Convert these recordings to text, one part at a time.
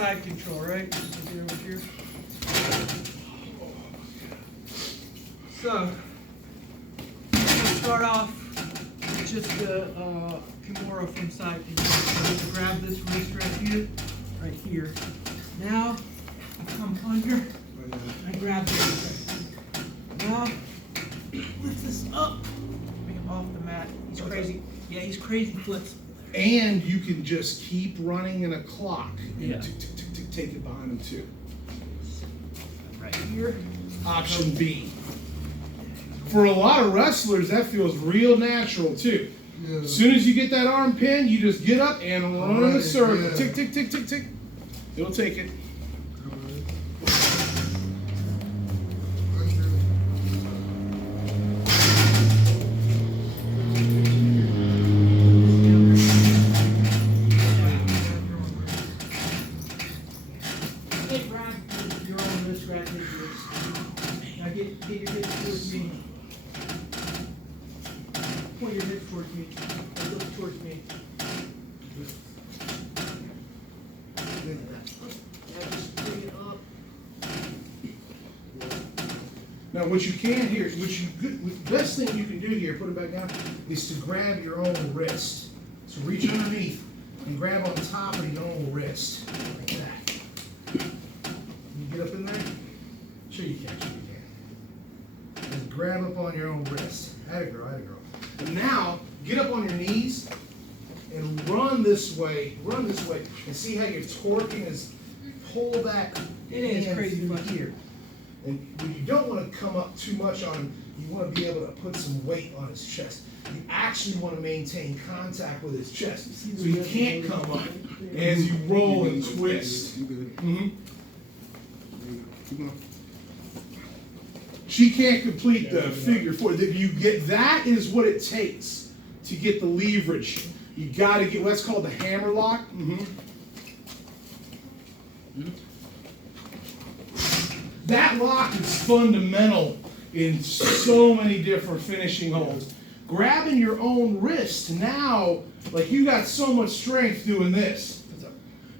side control, right? Over here. So, we'll start off with just the Kimura from side control. So grab this wrist right here. Now, I come under, I grab this. Now, lift this up, bring him off the mat. He's crazy. Yeah, he's crazy flips. And you can just keep running in a clock. Yeah. Tick, tick, tick, tick, take it behind him too. Right here. Option B. For a lot of wrestlers, that feels real natural too. Yeah. As soon as you get that arm pin, you just get up and run in a circle. Yeah. Tick, tick, tick, tick, tick. It'll take it. Get your hips towards me. Point your hips towards me. Look towards me. Now just bring it up. Now, what you can here, best thing you can do here, put it back down, is to grab your own wrist. So reach underneath and grab on top of your own wrist, like that. You get up in there? Sure you can, sure you can. Just grab up on your own wrist. Atta girl, atta girl. And now, get up on your knees and run this way, and see how you're torquing is pull that hand crazy through much here. And you don't want to come up too much on him. You want to be able to put some weight on his chest. You actually want to maintain contact with his chest. So you can't come up as you roll and twist. Mm-hmm. Keep going. She can't complete the figure four. That is what it takes to get the leverage. You got to get what's called the hammer lock. Mm-hmm. That lock is fundamental in so many different finishing holds. Grabbing your own wrist now, like you got so much strength doing this.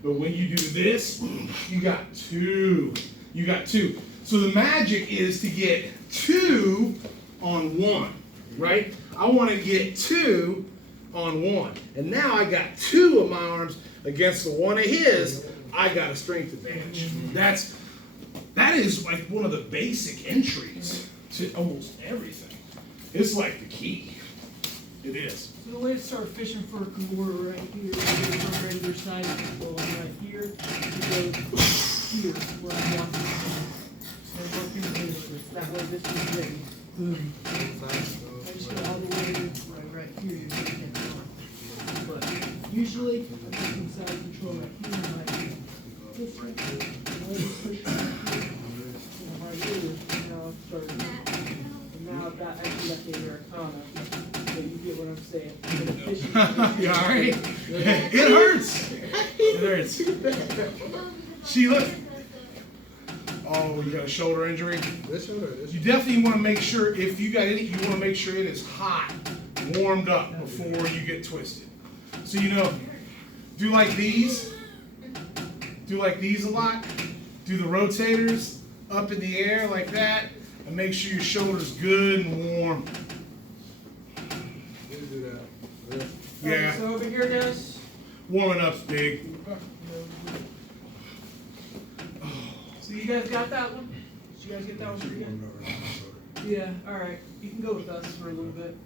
But when you do this, you got two. You got two. So the magic is to get two on one, right? I want to get two on one. And now I got two of my arms against the one of his. I got a strength advantage. That is like one of the basic entries to almost everything. It's like the key. It is. So the way to start fishing for a Kimura right here, from regular side control right here, you go here, where I'm walking. And work your business. That way this is ready. Boom. I just go all the way right here. You're getting it. But usually, I'm taking side control right here and right here. This right here. And I just push right here. And right here. Now I'm starting. And now I've got actually got the Americana. So you get what I'm saying. You alright? It hurts. It hurts. See, look. Oh, you got a shoulder injury? This shoulder. You definitely want to make sure, if you got any, you want to make sure it is hot, warmed up before you get twisted. So, do like these. Do like these a lot. Do the rotators up in the air like that, and make sure your shoulder's good and warm. Do that. Yeah. So over here, guys. Warming up's big. So you guys got that one? Did you guys get that one pretty good? Yeah, alright. You can go with us for a little bit.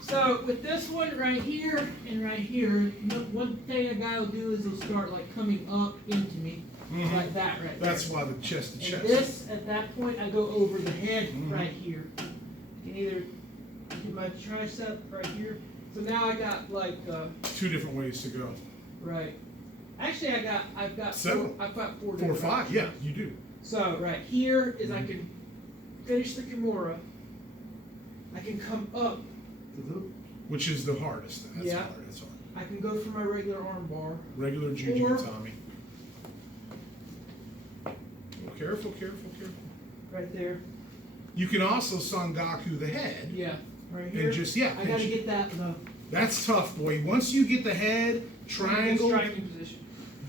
So with this one right here and right here, one thing a guy will do is he'll start like coming up into me. Like that right there. That's why the chest to chest. And this, at that point, I go over the head right here. You can either do my tricep right here. So now I got like two different ways to go. Right. Actually, I've got Seven. I've got four. 4 or 5, yeah, you do. So right here is I can finish the Kimura. I can come up, Which is the hardest. That's Yeah. hard. That's hard. I can go for my regular arm bar. Regular Juju Or- Tommy. Oh, careful, careful, careful. Right there. You can also Sangaku the head. Yeah. Right here. And just, yeah. I gotta get that That's tough, boy. Once you get the head, triangle, striking position.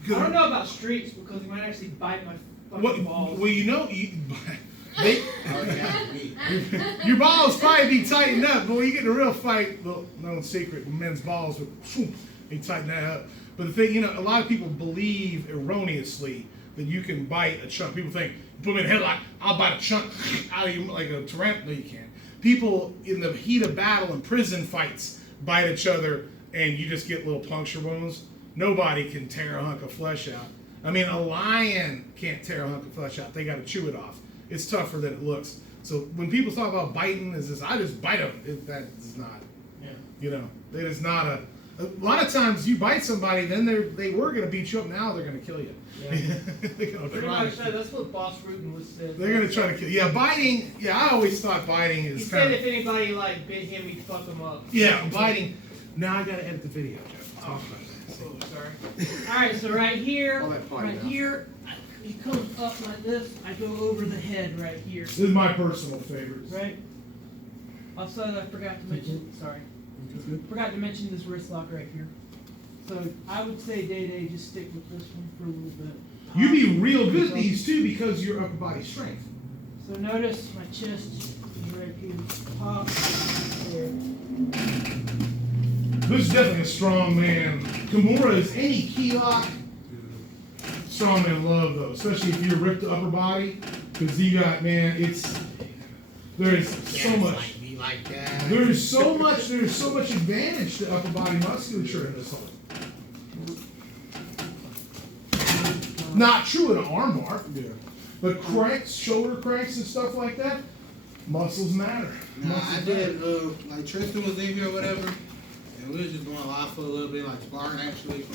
I don't know about streaks because he might actually bite my fucking balls. Well, you know, they, Oh, yeah, me. your balls probably be tightened up, but when you get in a real fight, little known secret, men's balls would they tighten that up. But the thing, you know, a lot of people believe erroneously that you can bite a chunk. People think, put me in a headlock, I'll bite a chunk out of you like a tarantula. No, you can't. People in the heat of battle and prison fights bite each other, and you just get little puncture wounds. Nobody can tear a hunk of flesh out. I mean, a lion can't tear a hunk of flesh out. They got to chew it off. It's tougher than it looks. So when people talk about biting, is this I just bite them? That is not. Yeah. You know, it is not a. A lot of times you bite somebody, then they were going to beat you up. Now they're going to kill you. Yeah. They're gonna Pretty try much to- that. That's what Boss Rutan was saying. They're going to try to kill you. Yeah, biting. Yeah, I always thought biting He is said kind if of. anybody like bit him, he'd fuck him up. Yeah, biting. Now I got to edit the video, Jeff. Talk Oh, about that. oh, sorry. All right, so right here, All that fine right now. here, he comes up like this. I go over the head right here. This is my personal favorite. Right. Also, I forgot to mention. Sorry, forgot to mention this wrist lock right here. So I would say Day just stick with this one for a little bit. You'd be real good at these too because of your upper body strength. So notice my chest is right here. Pop there. This is definitely a strong man. Kimura is any key lock. Strong men love those, especially if you're ripped the upper body, because you got, man, there is so much. Like me like that. There's so much advantage to upper body musculature in this hold. Not true in an arm bar, Yeah. but cranks, shoulder cranks and stuff like that, muscles matter. Nah, Muscles I matter. did, like Tristan was in here or whatever, and we was just doing a lot for a little bit, like sparring actually.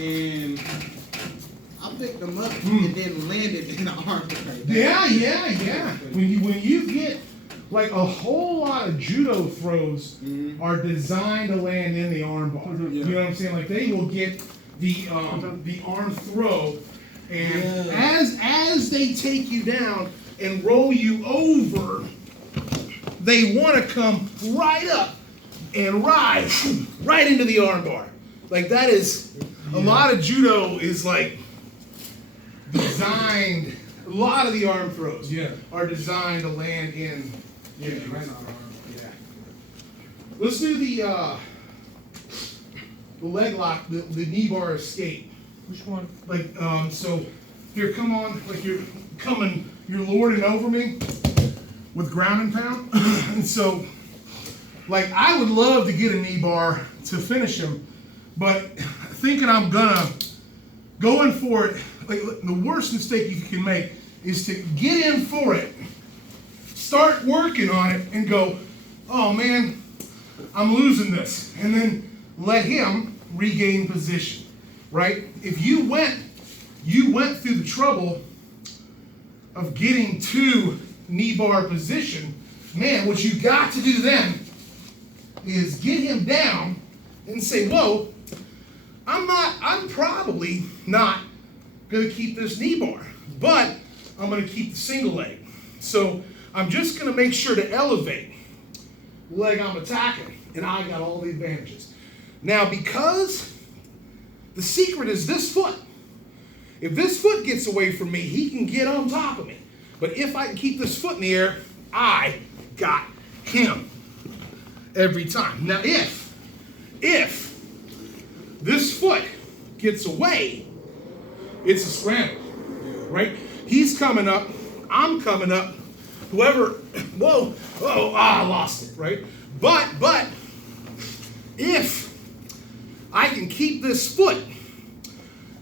And I picked him up and then landed in the arm. Right there. Yeah. When you get like a whole lot of judo throws are designed to land in the arm bar. You know what I'm saying? Like they will get the arm throw, and as they take you down and roll you over, they want to come right up and ride right into the arm bar. Like that is a lot of judo is like designed. A lot of the arm throws are designed to land in. Yeah, right on the arm. Yeah. Let's do the leg lock, the knee bar escape. Which one? Like, so here, come on, like you're lording over me with ground and pound. And so, like, I would love to get a knee bar to finish him, but thinking I'm going for it, like the worst mistake you can make is to get in for it, start working on it, and go, oh man, I'm losing this, and then let him regain position, right? If you went through the trouble of getting to knee bar position, man, what you got to do then is get him down and say, whoa, I'm probably not gonna keep this knee bar, but I'm gonna keep the single leg. So I'm just gonna make sure to elevate the leg I'm attacking, and I got all the advantages. Now, because the secret is this foot. If this foot gets away from me, he can get on top of me. But if I can keep this foot in the air, I got him every time. Now, if this foot gets away, it's a scramble, right? He's coming up, I'm coming up, whoever, I lost it, right? But, if I can keep this foot,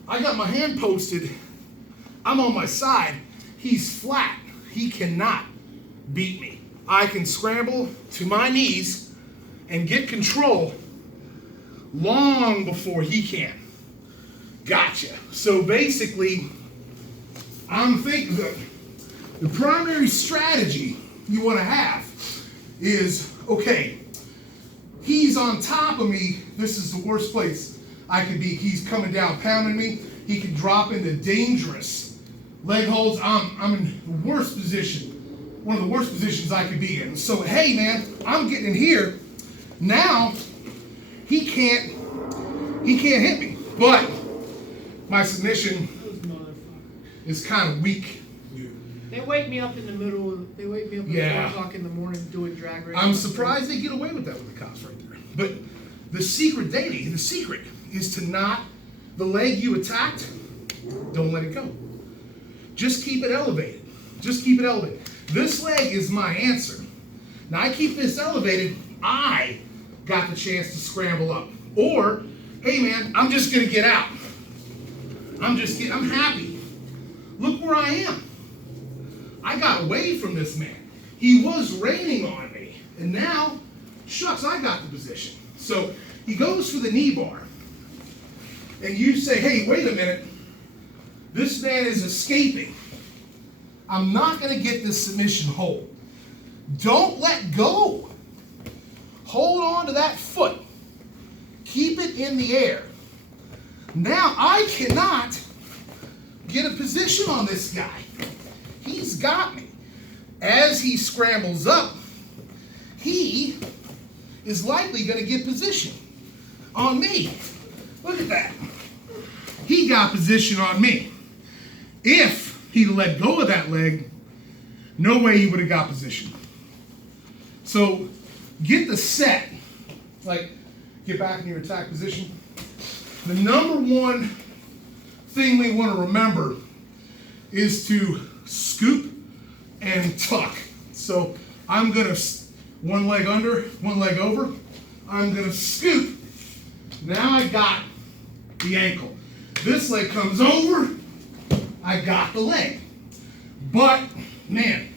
I got my hand posted, I'm on my side, he's flat, he cannot beat me. I can scramble to my knees and get control long before he can. Gotcha. So basically, I'm thinking that the primary strategy you want to have is, okay, he's on top of me. This is the worst place I could be. He's coming down, pounding me. He can drop into dangerous leg holds. I'm in the worst position, one of the worst positions I could be in. So, hey, man, I'm getting in here. Now, he can't hit me. But my submission Those motherfuckers. is kind of weak. They wake me up in the middle of, they wake me up at Yeah. 4 o'clock in the morning doing drag racing. I'm surprised they get away with that with the cops right there. But the secret, Davey, the secret is to not, the leg you attacked, don't let it go. Just keep it elevated. Just keep it elevated. This leg is my answer. Now I keep this elevated, I got the chance to scramble up. Or, hey man, I'm just gonna get out. I'm happy. Look where I am. I got away from this man. He was raining on me. And now, shucks, I got the position. So he goes for the knee bar. And you say, hey, wait a minute. This man is escaping. I'm not going to get this submission hold. Don't let go. Hold on to that foot. Keep it in the air. Now I cannot get a position on this guy. He's got me. As he scrambles up, he is likely going to get position on me. Look at that. He got position on me. If he let go of that leg, no way he would have got position. So get the set. Like, get back in your attack position. The number one thing we want to remember is to scoop and tuck. So I'm going to, one leg under, one leg over. I'm going to scoop. Now I got the ankle. This leg comes over. I got the leg. But, man,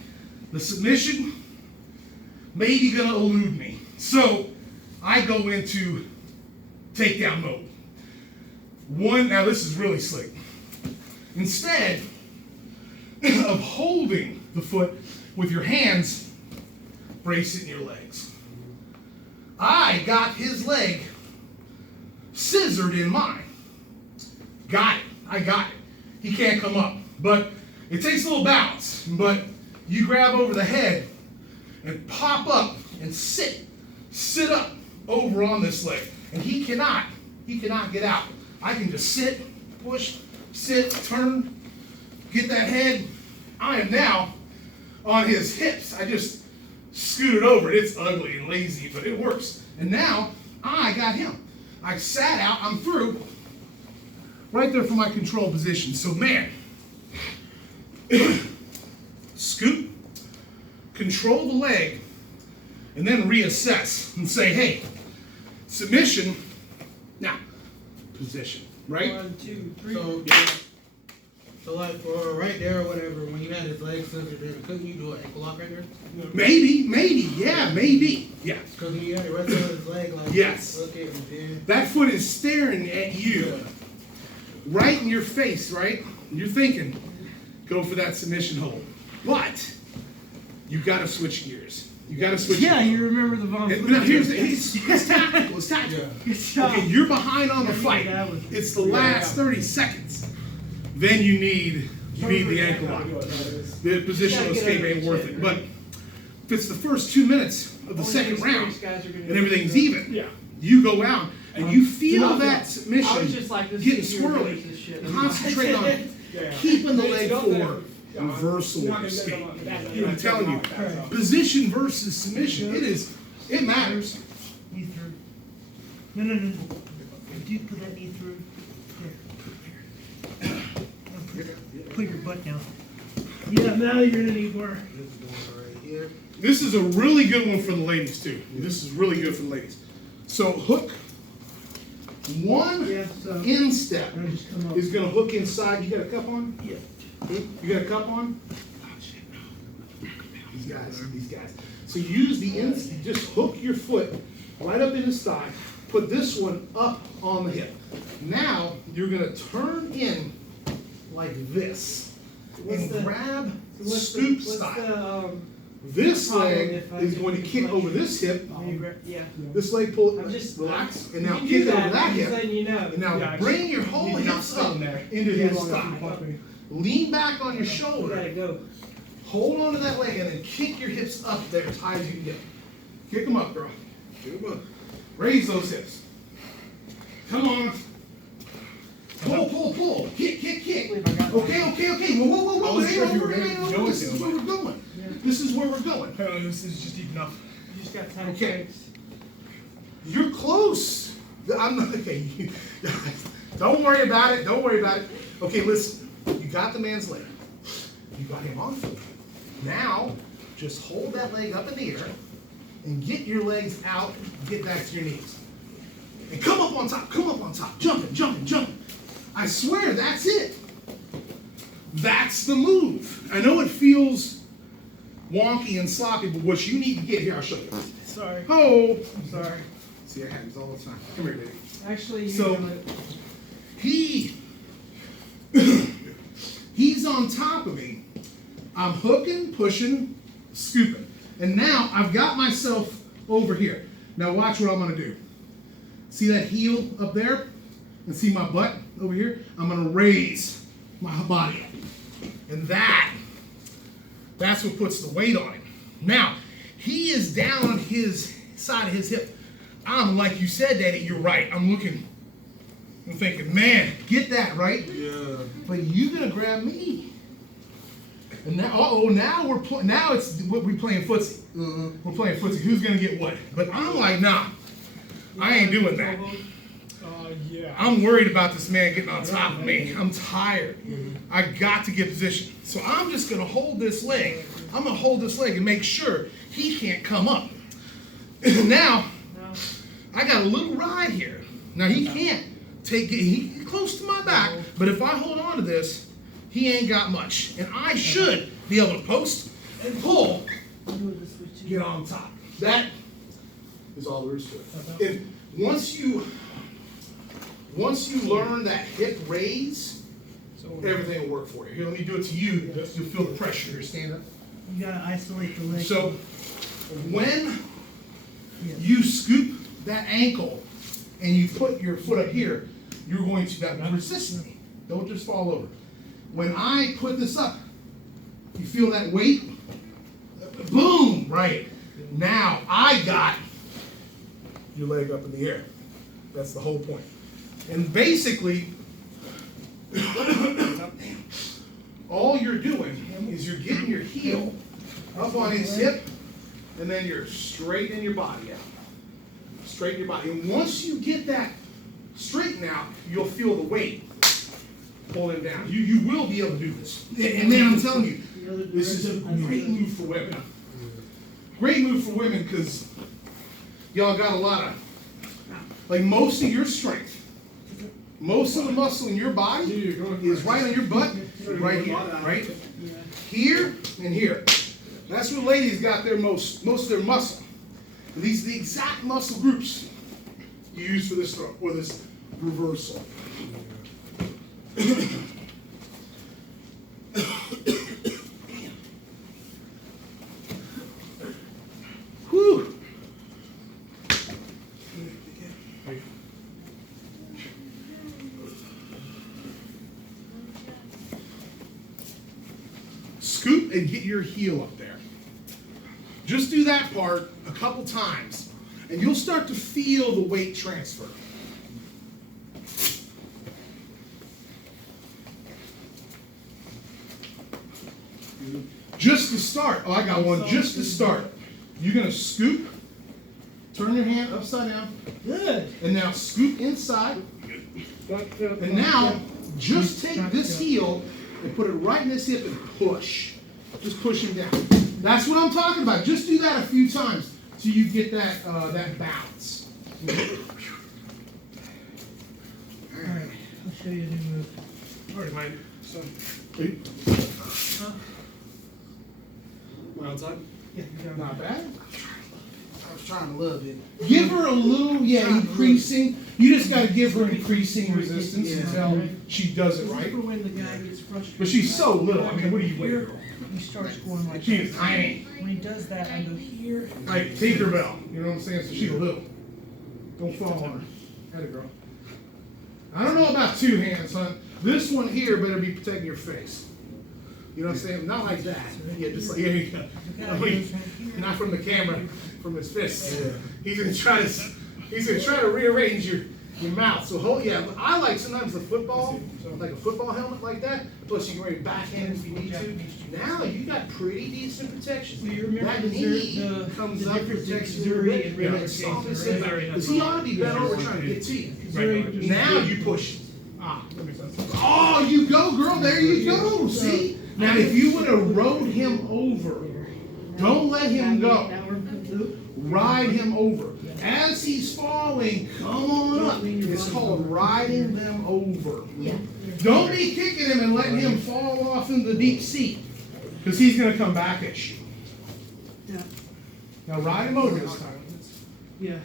the submission may be going to elude me. So I go into takedown mode. Now this is really slick. Instead of holding the foot with your hands, brace it in your legs. I got his leg scissored in mine. Got it. I got it. He can't come up. But it takes a little balance. But you grab over the head and pop up and sit up over on this leg. And he cannot get out. I can just sit, push, sit, turn, get that head. I am now on his hips. I just scooted over. It's ugly and lazy, but it works. And now I got him. I sat out, I'm through. Right there for my control position. So man, scoop, control the leg, and then reassess and say, hey, submission, now, position, right? 1, 2, 3. So, so like for right there or whatever, when you had his leg scissored in, couldn't you do an ankle lock right there? Maybe, yeah, maybe. Yeah. Because when you had the rest of his leg like Yes. look at him, That foot is staring at you. Right in your face, right? You're thinking, go for that submission hold. But you gotta switch gears. You gotta switch Yeah, gears. you remember the Von Now here's the, it's tactical, it's tactical. Good job. Okay, you're behind on the Yeah, fight. that was- It's the last 30 seconds. Then you need the ankle lock. The positional escape ain't worth it. But if it's the first 2 minutes of the second round and everything's even, you go out and you feel that submission I was just like, this get is your swirly. piece of shit. Concentrate on keeping the leg forward. Reversal escape. I'm telling you, position versus submission, it matters. Knee through. No. Do put that knee through. There. Put your butt down. Yeah, now you're in a knee bar. this is going right here. This is a really good one for the ladies too. This is really good for the ladies. So hook, one instep I'll just come up. is gonna hook inside. You got a cup on? Yeah. You got a cup on? These guys. So use the instep, just hook your foot right up in his thigh, put this one up on the hip. Now you're gonna turn in like this and grab scoop style. This leg is going to kick over this hip. Yeah. This leg pull, I'm just relax, and now you kick do over that, that I'm just hip. letting you know. And now bring your whole hips up into his thigh. Lean back on your You shoulder. gotta go. Hold on to that leg and then kick your hips up there as high as you can get. Kick them up, girl. Kick them up. Raise those hips. Come on. Pull. Kick. Believe I got Okay. Whoa. I wasn't sure if you were Wait, gonna go This with is it, where we're going. This is where we're going. This is just deep enough. You just got tight Okay. legs. You're close. I'm not, okay. Don't worry about it. Okay, listen. You got the man's leg. You got him on foot. Now, just hold that leg up in the air and get your legs out. Get back to your knees. And come up on top. Jumping. I swear, that's it. That's the move. I know it feels wonky and sloppy, but what you need to get here, I'll show you. Sorry. Oh, I'm sorry. see, it happens all the time. Come here, baby. Actually, you So- do it. He's on top of me. I'm hooking, pushing, scooping. And now I've got myself over here. Now watch what I'm gonna do. See that heel up there? And see my butt over here? I'm gonna raise my body up. And that's what puts the weight on him. Now, he is down on his side of his hip. I'm, like you said, Daddy, you're right. I'm thinking, man, get that, right? Yeah. But you gonna grab me. And now, now it's what we playing footsie. We're playing footsie. Who's gonna get what? But I'm like, nah, I ain't doing that. Yeah. I'm worried about this man getting on top of me. I'm tired. I got to get position. So I'm just gonna hold this leg. I'm gonna hold this leg and make sure he can't come up. Now, No. I got a little ride here. Now he can't he's close to my back, but if I hold on to this, he ain't got much. And I should be able to post and pull, I'm doing this with you. get on top. That is all there is to it. And once you learn that hip raise, everything will work for you. Here, let me do it to you. You'll feel the pressure. Here, stand up. You gotta isolate the leg. So when you scoop that ankle and you put your foot up here, you're going to resist me. Don't just fall over. When I put this up, you feel that weight? Boom! Right. Now I got your leg up in the air. That's the whole point. And basically, all you're doing is you're getting your heel up on his hip, and then you're straightening your body out. Straighten your body. And once you get that straightened out, you'll feel the weight pull him down. You will be able to do this. And then I'm telling you, this is a great move for women. Great move for women because y'all got a lot of, like most of your strength, most of the muscle in your body is right on your butt, right here, right? Here and here. That's where ladies got their most of their muscle. And these are the exact muscle groups you use for this throw, or this reversal. Whew. Scoop and get your heel up there. Just do that part a couple times, and you'll start to feel the weight transfer. Just to start, oh, I got one. Just to start, you're gonna scoop, turn your hand upside down, Good. and now scoop inside. And now, just take this heel and put it right in this hip and push. Just push him down. That's what I'm talking about. Just do that a few times till you get that that bounce. All right. I'll show you a new move. Alright, mine. So, we're outside. Yeah, you got Not bad. I was trying a little bit. Give her a little, increasing. You just got to give her increasing resistance until she does it This is right. for when the guy gets frustrated. But she's so little. I mean, what do you wait, girl? He starts going like She that. is tiny. When he does that, I go here. Like Tinkerbell. You know what I'm saying? So she's little. Don't fall on her. Had it, girl. I don't know about two hands, son. This one here better be protecting your face. You know what I'm saying? Not like that. Yeah, just like, here you go. I mean, not from the camera, from his fist. He's gonna try to rearrange your mouth. So hold, yeah, I like sometimes the football, like a football helmet like that. Plus you can ready backhand if you need to. Now you got pretty decent protection. Do you remember that the knee the comes the up, difference protects in you a little Missouri bit. and Yeah, regular it's case? soft as Missouri because he ought to be bent over trying to get to you. Missouri- Now you push it. Ah, that makes sense. Oh, you go, girl. There you go. See? Now, if you would have rode him over, don't let him go. Ride him over. As he's falling, come on up. It's called riding them over. Don't be kicking him and letting him fall off in the deep seat, because he's going to come back at you. Now, ride him over this time. Yeah.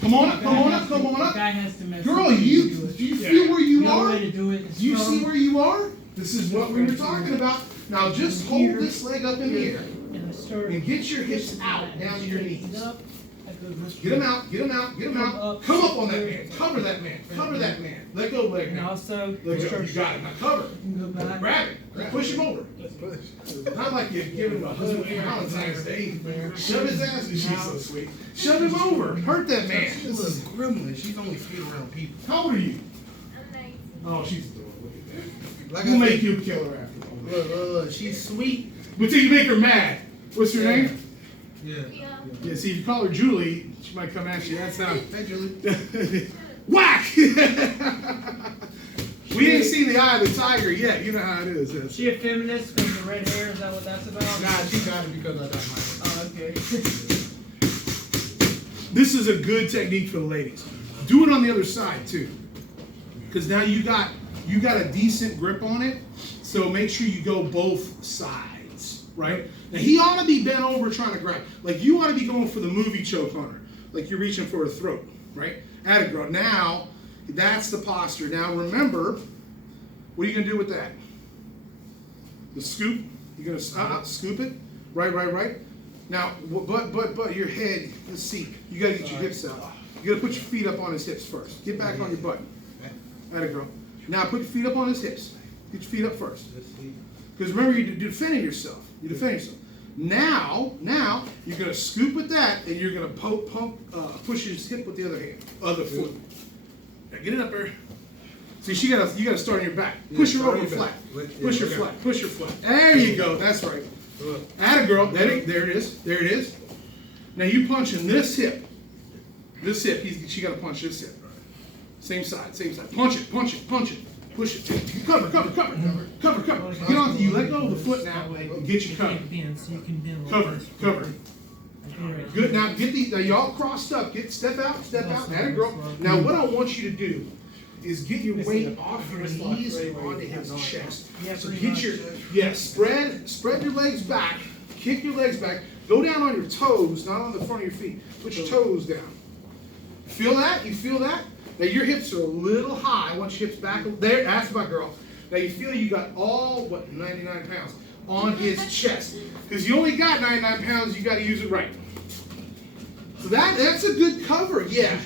Come on up, come on up, come on The up. guy has to mess Girl, up. do you feel where you No are? way to do it. It's Do you from- see where you are? This is what we were talking about. Now just hold this leg up in the air And I start. and get your hips out down to your knees. Up, I go this Get them out, get them out, get them out. Come up on that man, cover that man, cover that man. Let go leg And now. also, Let go, start you got it, now cover. you can go back. Grab it, push him over. Not like you give him a hug on Valentine's Day. Shove his ass, she's so sweet. Shove him over, hurt that man. This is gremlin. She's only feet around people. How old are you? I'm 19. Oh, she's adorable, look at that. Like We'll I make said, you a killer after all. look, she's sweet. But till you make her mad. What's your name? Yeah. Yeah. Yeah, see, if you call her Julie, she might come at you. That's how. Hey, Julie. Whack! We didn't see the eye of the tiger yet. You know how it is. Is she a feminist because the red hair? Is that what that's about? Nah, she got it because I got mine. Oh, okay. This is a good technique for the ladies. Do it on the other side too, because now you got a decent grip on it. So make sure you go both sides, right? Now he ought to be bent over trying to grab. Like you ought to be going for the movie choke on her, like you're reaching for her throat, right? Atta girl. Now that's the posture. Now remember, what are you gonna do with that? The scoop. You're gonna scoop it. Right. Now, but your head. Let's see. You gotta get your hips out. You gotta put your feet up on his hips first. Get back on your butt. Atta girl. Now put your feet up on his hips. Get your feet up first. Because remember, you're defending yourself. You're defending yourself. Now, you're gonna scoop with that, and you're gonna push his hip with the other foot. Now get it up there. See, you gotta start on your back. Push her over flat. Push her flat. Push her flat. There you go. That's right. Atta girl. There it is. There it is. Now you punch in this hip. This hip. She gotta punch this hip. Same side. Punch it. Push it. Cover. Get on. You let go of the foot now and get your cover. So you can bend a little Cover. bit. Good. Now get these. Now y'all crossed up. Step out. Atta girl. Now what I want you to do is get your weight off your knees and onto his chest. So get your spread your legs back. Kick your legs back. Go down on your toes, not on the front of your feet. Put your toes down. Feel that? You feel that? Now your hips are a little high. I want your hips back there. That's my girl. Now you feel you got all 99 pounds on his chest. Because you only got 99 pounds, you got to use it right. So that's a good cover. Yeah.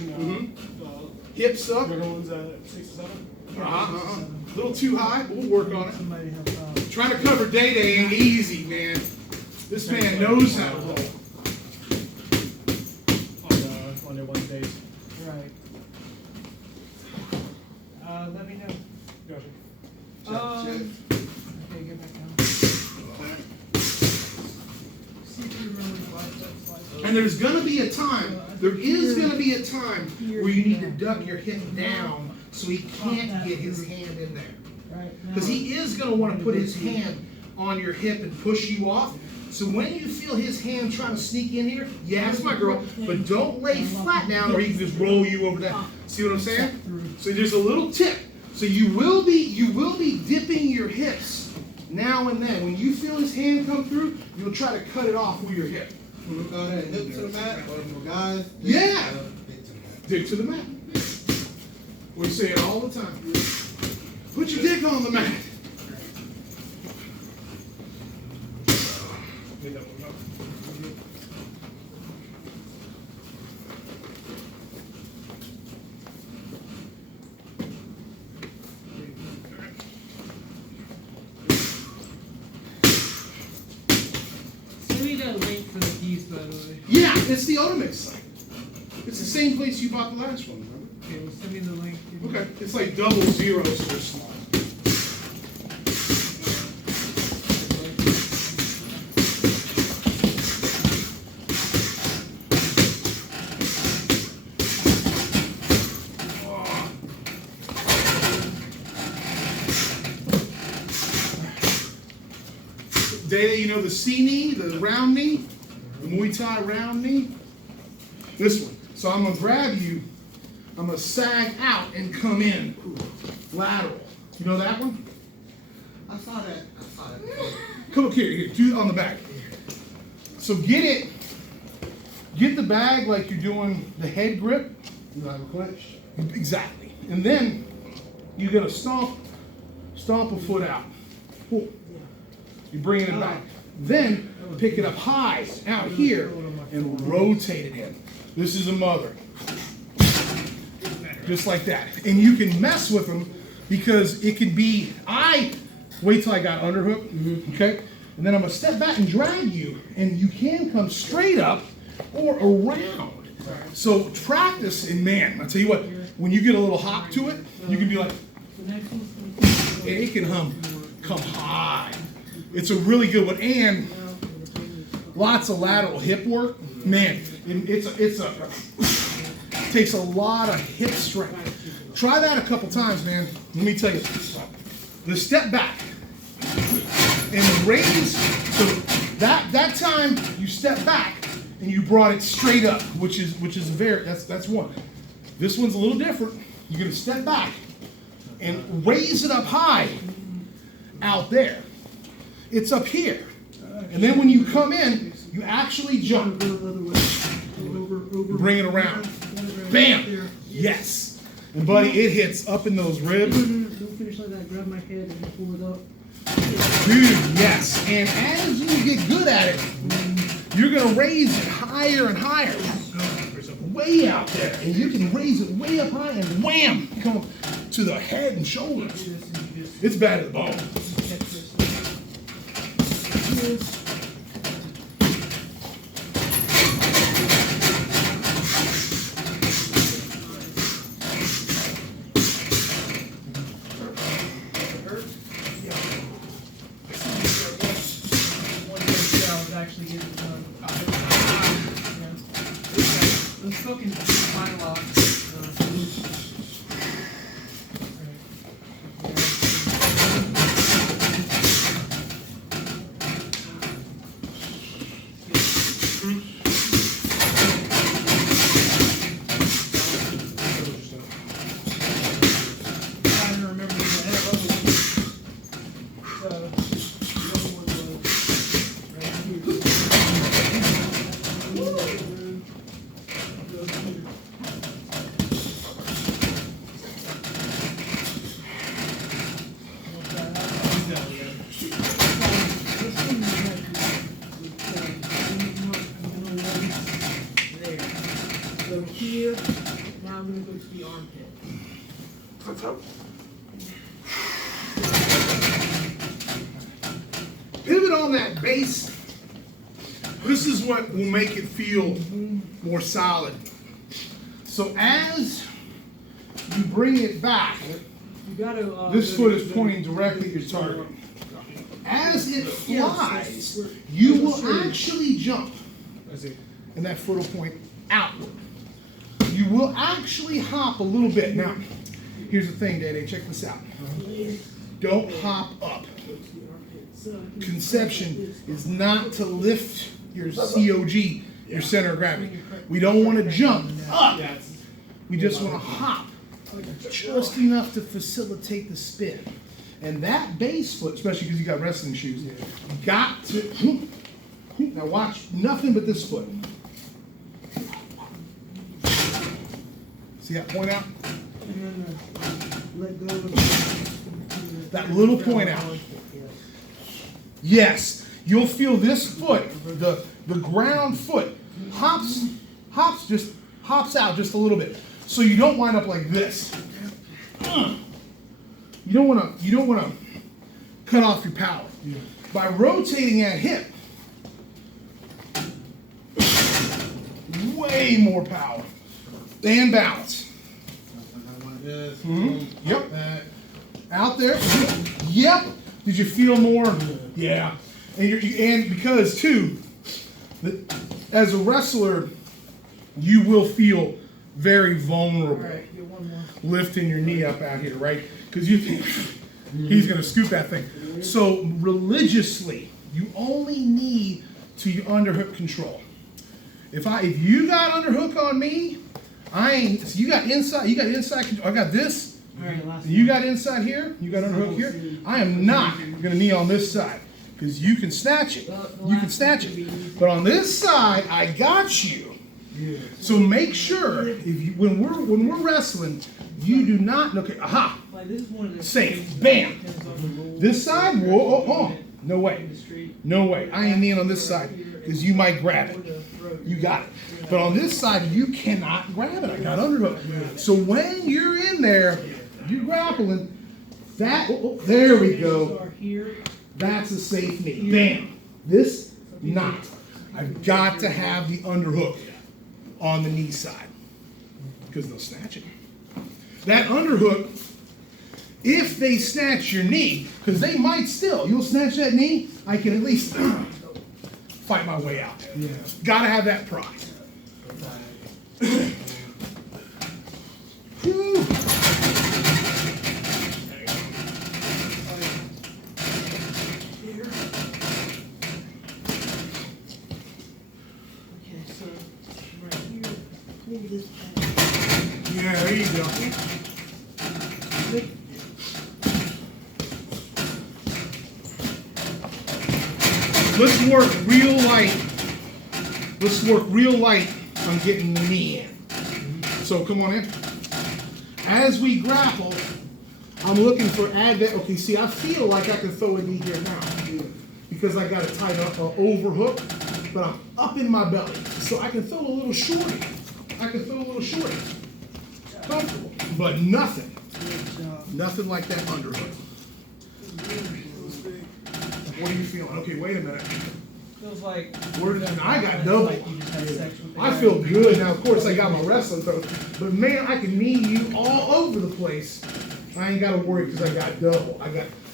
Hips up. Bigger ones at 6 or 7. A little too high. We'll work on it. Somebody help out. Trying to cover Day ain't easy, man. This man knows how to roll. On their one days. Right. Let me know. Gotcha. Okay, get back down. See if you remember the slide. And there is going to be a time where you need to duck your hip down so he can't get his hand in there. Right. Because he is going to want to put his hand on your hip and push you off. So when you feel his hand trying to sneak in here, yeah, that's my girl, but don't lay flat down or he can just roll you over that. See what I'm saying? So there's a little tip. So you will be dipping your hips now and then. When you feel his hand come through, you'll try to cut it off with your hip. We call that hip to the mat, or for guys, Yeah. dick to the mat. Dick to the mat. We say it all the time. Put your dick on the mat. Need that one up. Send me that link for the keys, by the way. Yeah, it's the Otomix site. It's the same place you bought the last one, remember? Okay, well, send me the link. Okay, it's like double zeros for small. Data, you know the C knee, the round knee, the Muay Thai round knee? This one. So I'm gonna grab you, I'm gonna sag out and come in lateral. You know that one? I saw that. Come up here, do it on the back. So get the bag like you're doing the head grip. You have a clinch? Exactly. And then you're gonna stomp a foot out. Cool. You bring it back. Then pick it up high out here and rotate it in. This is a mother. Just like that. And you can mess with them because it can be, wait till I got underhook, okay? And then I'm gonna step back and drag you, and you can come straight up or around. So practice, and man, I'll tell you what, when you get a little hop to it, you can be like, and it can come high. It's a really good one, and lots of lateral hip work. Man, it takes a lot of hip strength. Try that a couple times, man. Let me tell you, the step back and the raise. So that time you step back and you brought it straight up, which is that's one. This one's a little different. You're gonna step back and raise it up high out there. It's up here. And then when you come in, you actually jump. Bring it around. Bam! Yes. And buddy, it hits up in those ribs. Don't finish like that. Grab my head and pull it up. Dude, yes. And as you get good at it, you're going to raise it higher and higher. Way out there. And you can raise it way up high and wham! Come to the head and shoulders. It's bad at the bone. Actually get it done. Let's fucking final off. Here, now I'm going to go to the armpit. What's up? Pivot on that base. This is what will make it feel more solid. So as you bring it back, You gotta, this foot is pointing directly at your target. As it flies, you will actually jump, and that foot will point outward. You will actually hop a little bit. Now, here's the thing, Dede, check this out. Don't hop up. Conception is not to lift your COG, your center of gravity. We don't want to jump up. We just want to hop just enough to facilitate the spin. And that base foot, especially because you got wrestling shoes, got to, now watch nothing but this foot. See that point out? let go of That little point out. Yes, you'll feel this foot, the ground foot, hops out just a little bit. So you don't wind up like this. You don't want to cut off your power. By rotating that hip, way more power and balance. Just Yep. that. Out there. Yep. Did you feel more? Yeah. And because too, as a wrestler, you will feel very vulnerable. All right, get one more. Lifting your knee up out here, right? Because you think he's going to scoop that thing. So religiously, you only need to underhook control. If you got underhook on me, I ain't. So you got inside control. I got this. All right, last You one. got inside here. You got underhook here. I am not going to knee on this side because you can snatch it. You can snatch it. But on this side, I got you. Yeah. So make sure when we're wrestling, you do not look at Like, this is one of the safe. things Bam. that depends on the rules. This side. Whoa. No way. In the street. No way. I ain't kneeling on this side because you might grab Or it. the road. You got it. But on this side, you cannot grab it. I got underhook. So when you're in there, you're grappling. There we These go. are here. That's a safe knee. Bam. This, not. I've got to have the underhook on the knee side because they'll snatch it. That underhook, if they snatch your knee, because they might still, you'll snatch that knee, I can at least fight my way out. Yeah. Gotta have that pride. Whew. Okay, so right here, pull this back. Yeah, there you go. Let's work real light. Let's work real light on getting the knee in. So come on in. As we grapple, I'm looking for okay, see, I feel like I can throw a knee here now because I got a tight overhook, but I'm up in my belly. So I can throw a little shorty. Comfortable, but nothing Nothing like that underhook. What are you feeling? Okay, wait a minute. Feels like I got double. like you just had sex with the I guy. feel good. Now, of course, I got my wrestling throw. But man, I can knee you all over the place. I ain't got to worry because I got double.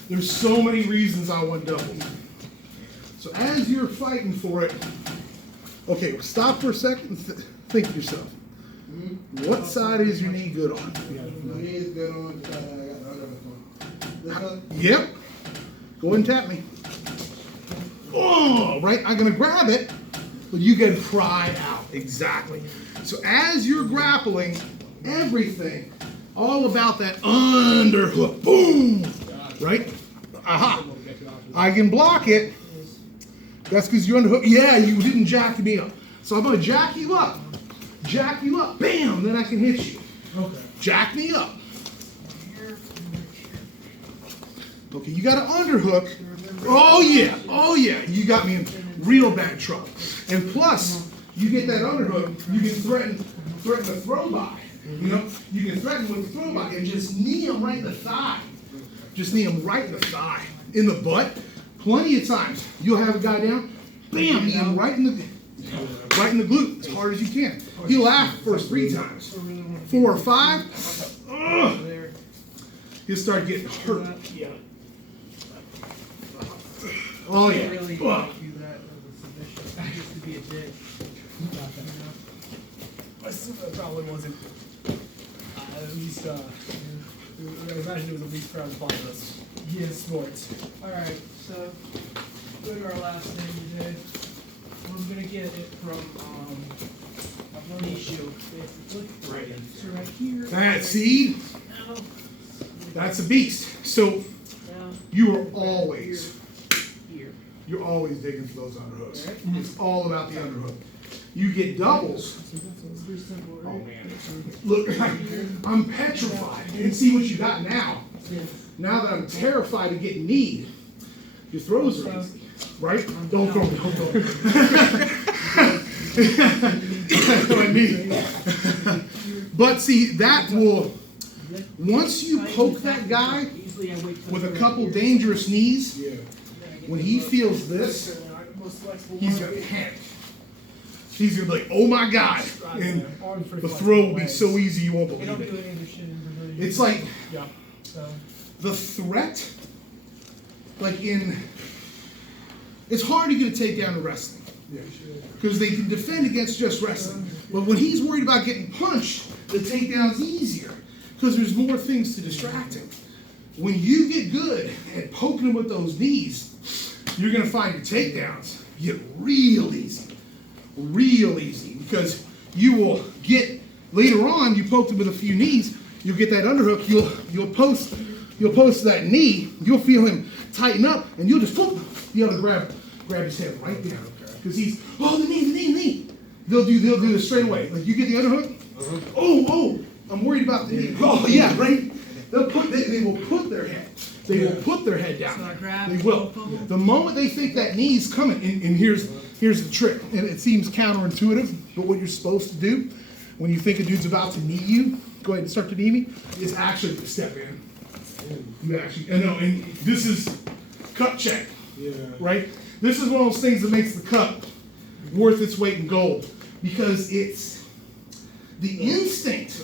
There's so many reasons I want double. So as you're fighting for it, okay, stop for a second and think to yourself. What side is your knee good on? My knee is good on the side I got the underhook on. This one? Yep. Go ahead and tap me. Oh, right. I'm going to grab it, but you can pry out. Exactly. So as you're grappling, everything, all about that underhook. Boom. Right? Aha. I can block it. That's because you're underhook. Yeah, you didn't jack me up. So I'm going to jack you up. Jack you up. Bam. Then I can hit you. Okay. Jack me up. Okay, you got an underhook. Oh yeah, you got me in real bad trouble. And plus, you get that underhook, you can threaten the throw by. You know, you can threaten with the throw by and just knee him right in the thigh. Just knee him right in the thigh, in the butt. Plenty of times you'll have a guy down, bam, knee him right in the glute as hard as you can. He'll laugh first 3 times, 4 or 5. Ugh. He'll start getting hurt. Yeah. Oh yeah. Really Ugh. like you that as a submission, just to be a dick. I assume that probably wasn't. At least, I imagine it was at least for us. He has sports. Alright, so go to our last thing today. I'm gonna get it from knee shield, basically. Right. So right here. That seed, Now, that's a beast. So now, you are always, here. you're always digging for those underhooks. Right. It's all about the underhook. You get doubles. It's pretty simple, Oh right? man, look, I'm petrified. And see what you got now. Yeah. Now that I'm terrified of getting kneed, your throws are easy, right? Don't throw me, don't throw me. That's what I mean. But see, that will, once you poke that guy Usually I wait till with a we're couple here. dangerous knees, Yeah. when he feels this, he's gonna panic. He's gonna be like, oh my God. And the throw will be so easy you won't They don't believe do it. any of this shit in Brazilian It's like Yeah. So, the threat, like it's hard to get a takedown in wrestling because they can defend against just wrestling. But when he's worried about getting punched, the takedown's easier because there's more things to distract him. When you get good at poking him with those knees, you're going to find your takedowns get real easy because you will get, later on, you poked him with a few knees, you'll get that underhook, you'll post that knee, you'll feel him tighten up, and you'll just be able to grab his head right there. Because he's, the knee. They'll do this straight away. Like you get the underhook, I'm worried about the knee. Oh yeah, right? They will put their head. They will put their head down. They will. The moment they think that knee's coming, and here's the trick, and it seems counterintuitive, but what you're supposed to do when you think a dude's about to knee you, go ahead and start to knee me, is actually to step in. You actually, and this is cup check, right? This is one of those things that makes the cup worth its weight in gold because it's the instinct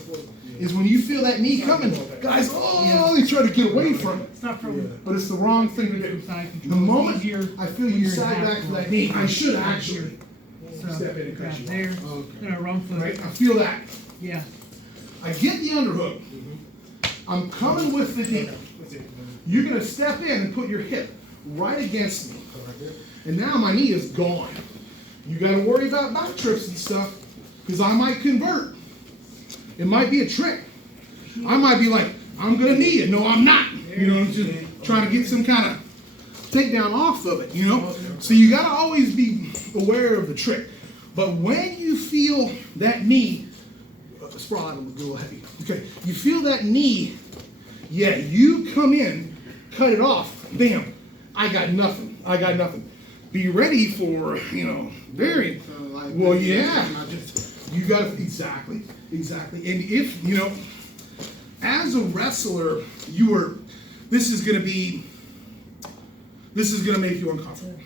is when you feel that knee coming, guys, they try to get away from it. It's not from, But it's the wrong thing to do. The moment I feel you side back to that knee, I should actually step in and cut you there, wrong foot. right? I feel that. Yeah. I get the underhook. I'm coming with the knee. You're going to step in and put your hip right against me. And now my knee is gone. You got to worry about back trips and stuff because I might convert. It might be a trick. I might be like, I'm going to knee it. No, I'm not. I'm just trying to get some kind of takedown off of it, So you got to always be aware of the trick. But when you feel that knee, sprawl out a little heavy. Okay, you feel that knee, you come in, cut it off, bam, I got nothing. Be ready for, very, well, yeah, you got to, exactly. And if, as a wrestler, this is going to make you uncomfortable.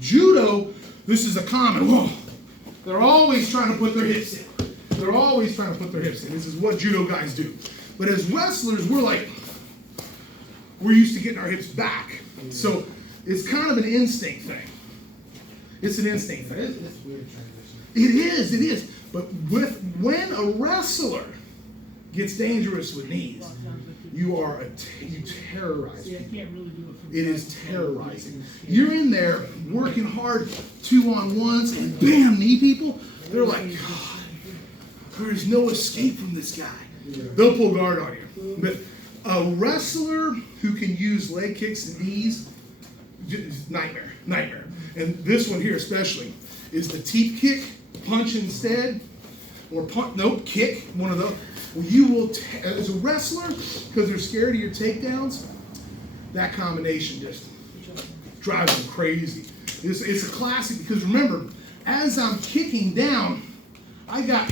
Judo, this is a common, they're always trying to put their hips in. This is what judo guys do. But as wrestlers, we're used to getting our hips back. So it's kind of an instinct thing. It's an instinct thing. It's weird transition. It is. But when a wrestler gets dangerous with knees, you terrorize See, I people. can't really do it from It is terrorizing. You're in there working hard 2-on-1s and bam, knee people. They're like, God, there's no escape from this guy. They'll pull guard on you. But a wrestler who can use leg kicks and knees, nightmare. And this one here especially is the teep kick, punch instead, or kick, one of those. Well, you will, as a wrestler, because they're scared of your takedowns, that combination just drives them crazy. It's a classic because remember, as I'm kicking down, I got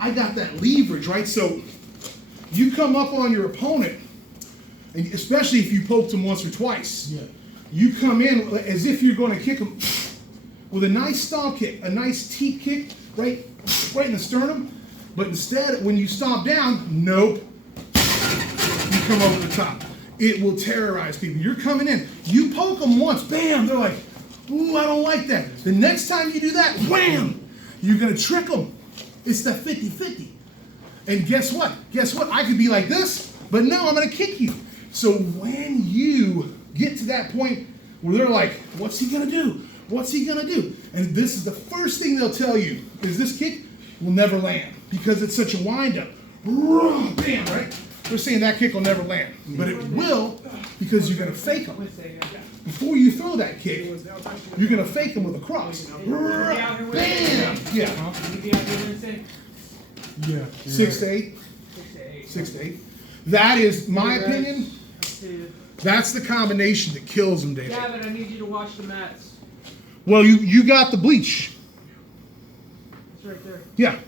that leverage, right? So you come up on your opponent, and especially if you poked him once or twice, you come in as if you're going to kick him with a nice stomp kick, a nice teep kick, right in the sternum. But instead, when you stomp down, nope, you come over the top. It will terrorize people. You're coming in, you poke them once, bam, they're like, ooh, I don't like that. The next time you do that, wham, you're going to trick them. It's the 50-50. And guess what? I could be like this, but no, I'm going to kick you. So when you get to that point where they're like, what's he going to do? And this is the first thing they'll tell you, is this kick will never land because it's such a wind-up. Bam, right? They're saying that kick will never land. But it will because you're going to fake them. Before you throw that kick, you're going to fake them with a cross. Bam! Yeah. 6 to 8. 6 to 8. That is my opinion. That's the combination that kills them, David. Gavin, I need you to wash the mats. Well, you got the bleach. It's right there. Yeah.